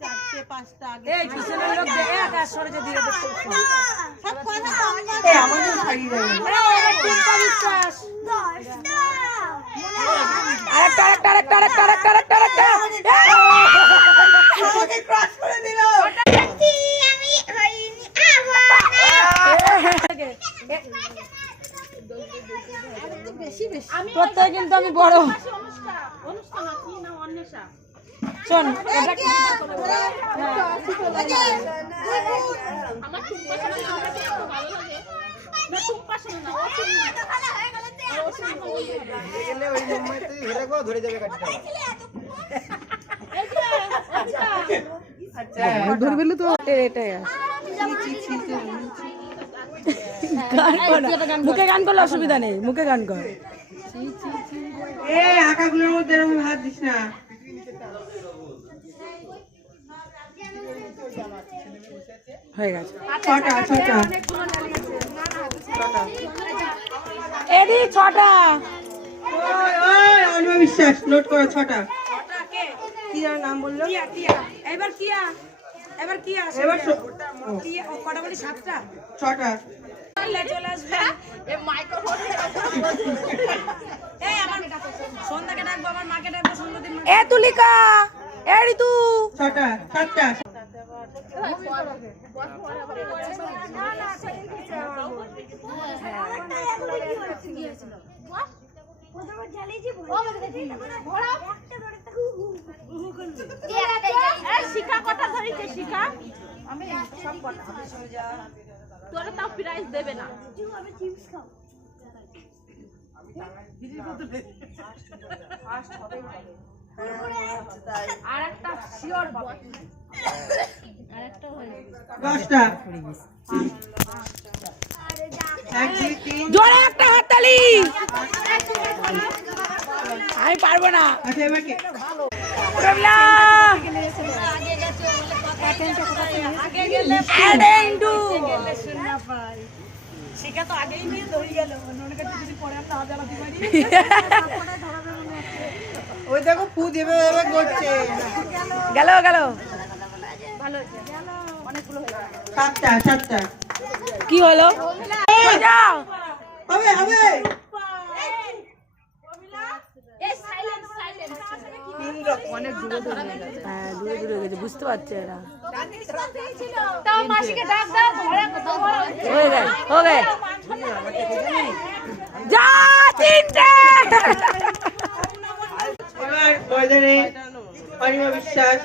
চারটে পাঁচটা আগে এই পিছনের লোক যে একা সরে দিয়ে দেখতে সব কথা কম এই আমাদের ছাড়িয়ে যাবে টিঙ্কা বিশ্বাস আরেকটা আমাকে ক্রস করে দিল আমি হইনি বেশি বেশি প্রত্যেক কিন্তু আমি বড় অনুষ্ঠান কি না অন্বেষা শোন আমার টুম্পা শোনা না ওই মুম্বাই তুই ধরে রাখবো ধরে যাবে কাটটা আচ্ছা ধরবে তো এটাই মুখে গান করলে অসুবিধা নেই মুখে গান কর এই আকাগুলোর মধ্যে এরকম হাত দিস না হয়ে গেছে ছটা এডি 6টা ওই ওই অনিমা বিশ্বাস নোট করো ছটা কি আর নাম বললো এবার কিয়া এবার কিয়া এবার কিয়া কটা বলি 7টা ছটা চলে আসবে এই আমার সন্ধ্যাকে ডাকবো আমার মাকে ডাকবো সন্ধ্যা দিন এ তুলিকা এ ঋতু ছটা সাতটা শিখা কথা ধরিতে শিখা আমি সব কথা তোরা তাও প্রাইজ দেবে না আমি চিপস খাও আর একটা শিওর পাবে আর একটা হয়ে 10টা এক দুই তিন জোরে একটা হাততালি আমি পারবো না আচ্ছা এবার কে প্রমিলা আগে গেলে আরে ইন্টু শূন্য পাই শিখা তো আগেই নিয়ে দৌড়ে গেল অন্য কাছে কিছু পরে আর না জ্বালাতে পারি ওই দেখো ফু দেবে এবার করছে গেল ভালো হয়েছে অনেকগুলো হয়ে গেল সাতটা কি হলো যাও হবে এই সাইলেন্ট অনেক হ্যাঁ দূরে গেছে বুঝতে পারছে এরা তাও মাসিকে ডাক দাও ধরে হয়ে গেছে যা 3টে এবার অনিমা বিশ্বাস